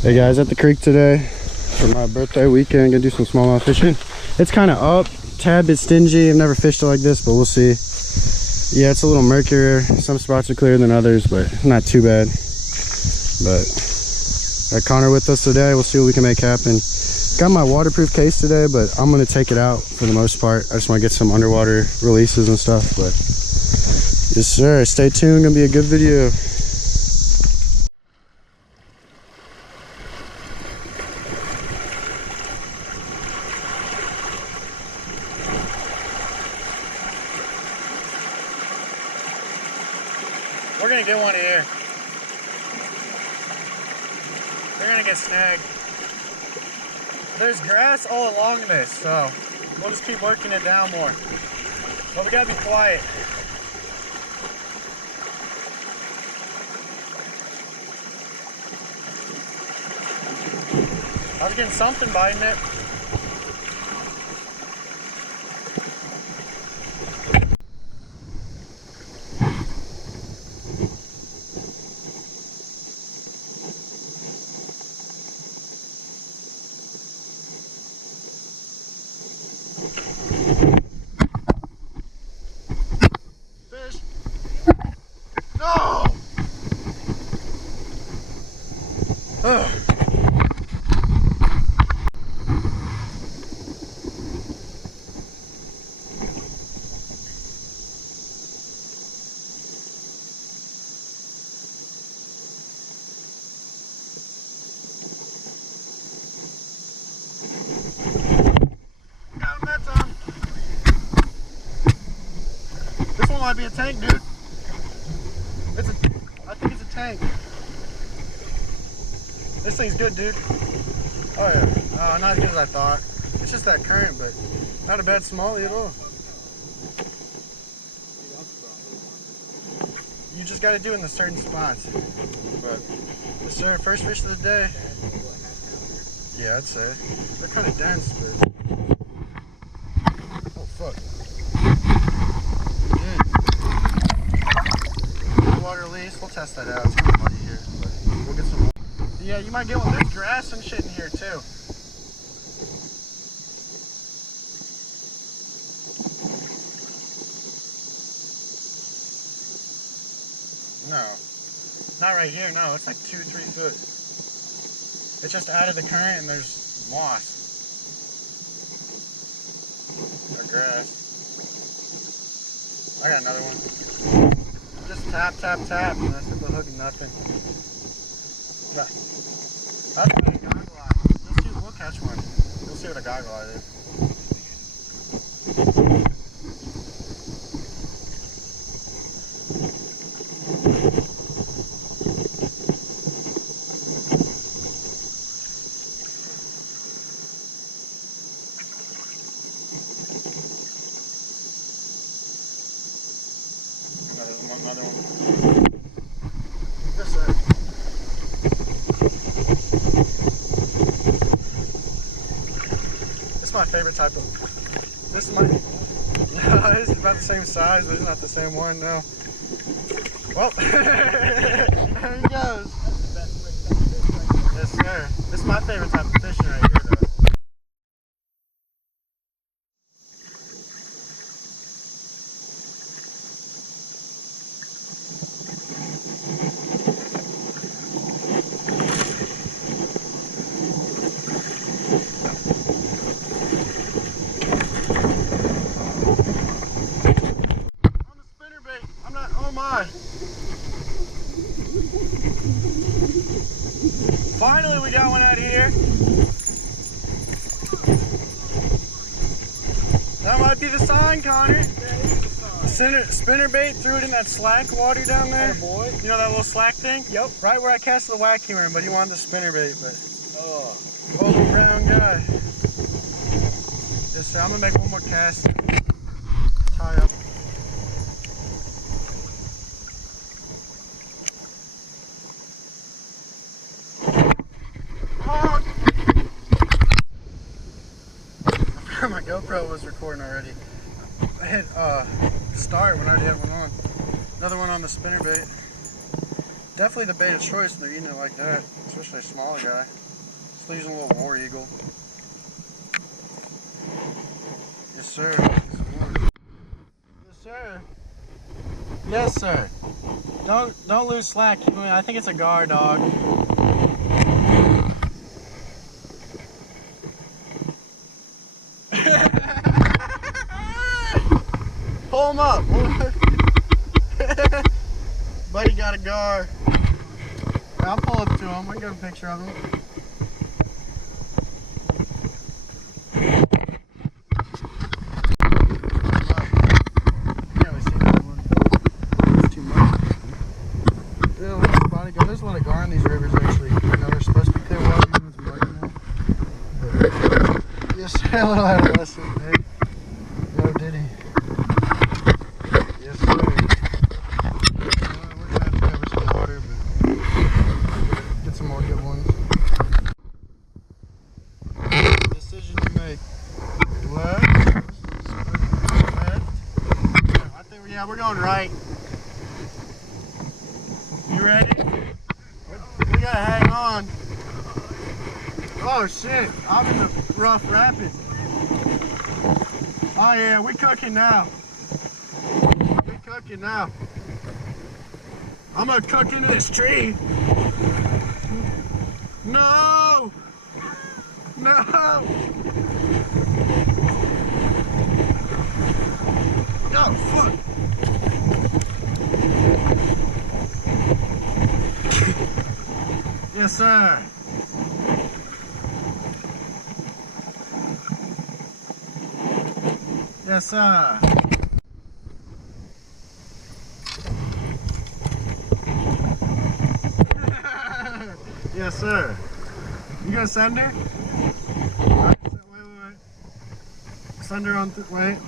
Hey guys, at the creek today for my birthday weekend. Gonna do some smallmouth fishing. It's kind of up, tad bit stingy. I've never fished it like this, but we'll see. Yeah, it's a little murkier. Some spots are clearer than others, but not too bad. But got Connor with us today. We'll see what we can make happen. Got my waterproof case today, but I'm gonna take it out for the most part. I just want to get some underwater releases and stuff. But yes sir, stay tuned. Gonna be a good video. We're gonna get one here. We're gonna get snagged. There's grass all along this, so we'll just keep working it down more. But we gotta be quiet. I was getting something biting it. No! Ugh. Got him that time. This one might be a tank, dude. I think it's a tank. This thing's good, dude. Oh yeah, not as good as I thought. It's just that current, but not a bad smallie at all. You just got to do it in the certain spots. But yes sir, first fish of the day. Yeah, I'd say they're kind of dense, but oh fuck. Water release, we'll test that out. It's kind of muddy here, but we'll get some. Yeah, you might get one. There's grass and shit in here too. No, not right here. No, it's like 2-3 foot. It's just out of the current and there's moss or grass. I got another one. Just tap, tap, tap, and that's the hook and nothing. That's like a goggle eye. We'll catch one. We'll see what a goggle eye is. Another one. This side. This is my favorite type of. This is my. No, this is about the same size, but it's not the same one. No. Well, there he goes. Yes, sir. This is my favorite type of fishing right here, though. Oh my! Finally, we got one out here. That might be the sign, Connor. Spinner bait, threw it in that slack water down there. Boy. You know that little slack thing? Yep. Right where I cast the wacky worm, but he wanted the spinner bait. But little brown guy. Yes, sir. I'm gonna make one more cast. Tie up. My GoPro was recording already. I hit start when I already had one on. Another one on the spinnerbait. definitely the bait of choice when they're eating it like that, especially a smaller guy. Just using a little war eagle. Yes, sir. Yes, sir. Yes, sir. Don't lose slack. Keep moving. I think it's a gar, dog. Pull him up. Buddy got a gar. I'll pull up to him. I can get a picture of him. There's a lot of gar in these rivers actually. You know, they're supposed to be clear water even with mud in them. Yes, a little adolescent, man. Yo, Diddy. Yes, sir. We're gonna have to cover some water, but get some more good ones. Decision you make. Left. I think, yeah, we're going right. You ready? We gotta hang on. Oh shit, I'm in the rough rapid. Oh yeah, we cooking now. We cooking now. I'm gonna cook into this tree. No! No! Oh fuck! Yes, sir. Yes, sir. Yes, sir. You gonna send her? Right, wait. Send her on through. Wait.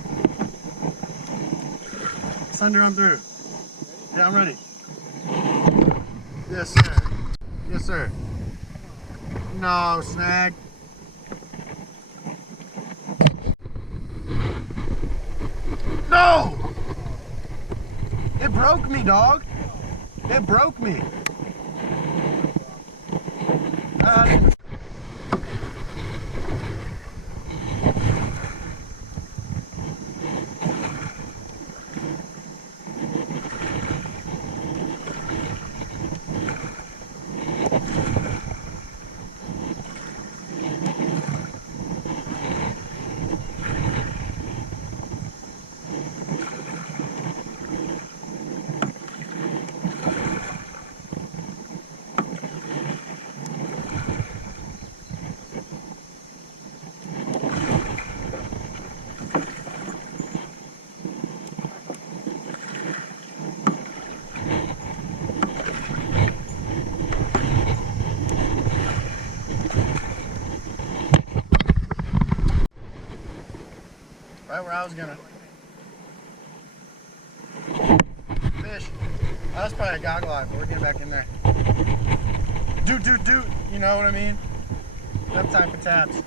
Send her on through. Yeah, I'm ready. Yes, sir. Yes, sir. No, snag. No! It broke me, dog. It broke me. Right where I was gonna fish. Oh, that's probably a goggle eye, but we're getting back in there. Doot. You know what I mean? That type of taps.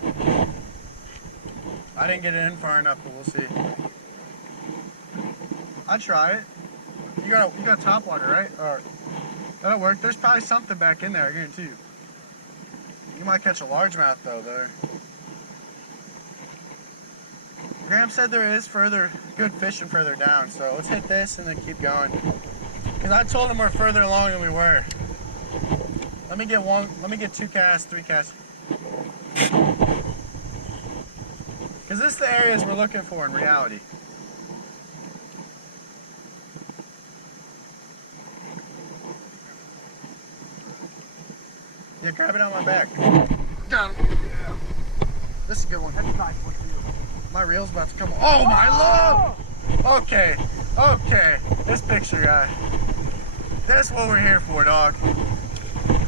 I didn't get it in far enough, but we'll see. I'd try it. You got top water, right? Or that'll work. There's probably something back in there, I guarantee you. You might catch a largemouth though there. Graham said there is good fishing further down, so let's hit this and then keep going. Because I told him we're further along than we were. Let me get 2 casts, 3 casts. Because this is the areas we're looking for in reality. Yeah, grab it on my back. Got him. Yeah. This is a good one. That's a nice one too. My reel's about to come. Oh my lord! Okay. This picture guy. That's what we're here for, dog.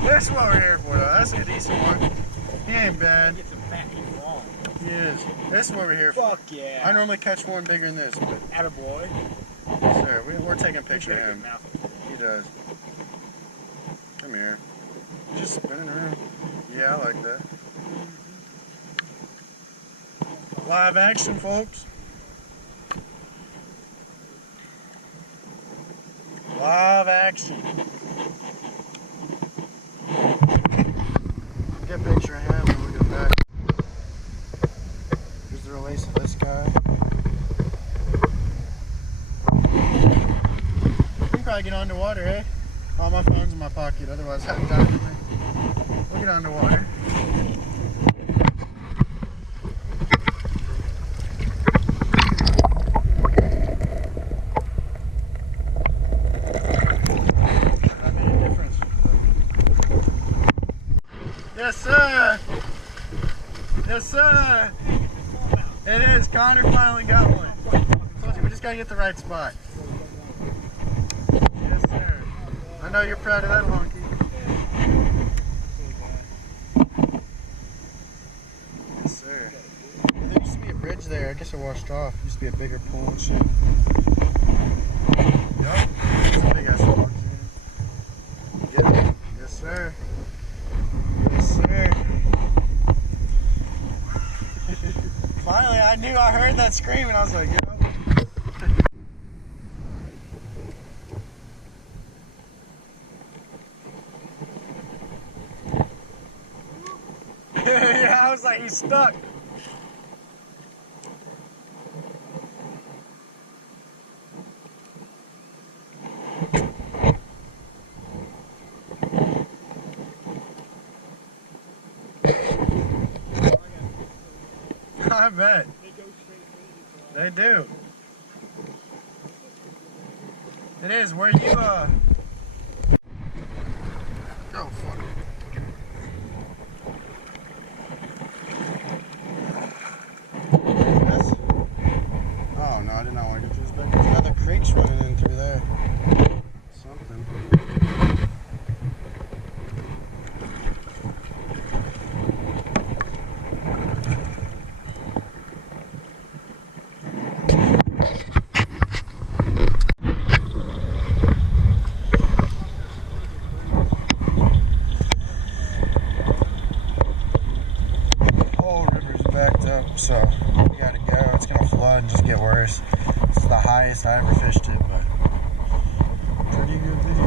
That's what we're here for, dog. That's a decent one. He ain't bad. He is. This is what we're here for. Fuck yeah. I normally catch one bigger than this, but. Attaboy. Yes, sir. We're taking a picture of him. He does. Come here. Just spinning around. Yeah, I like that. Live action, folks. Live action. a picture of him and look at that. Here's the release of this guy. You can probably get underwater, eh? Oh, my phone's in my pocket, otherwise I'd die with me. We'll get underwater. Yes, sir. Yes, sir. It is. Connor finally got one. I told you, we just gotta get the right spot. Yes, sir. I know you're proud of that honky. Yes, sir. There used to be a bridge there. I guess it washed off. There used to be a bigger pool and shit. Yup. It's a big ass honky. Get it? Yes, sir. Yes, sir. Finally, I heard that scream and I was like, yo. Yeah, I was like, he's stuck. I bet. They do. It is. Where you, Oh, fuck. This? Oh, no, I did not want to get this back. There's another creek's running in through there. Something. Backed up, so we gotta go. It's gonna flood and just get worse. This is the highest I ever fished it, but pretty good video.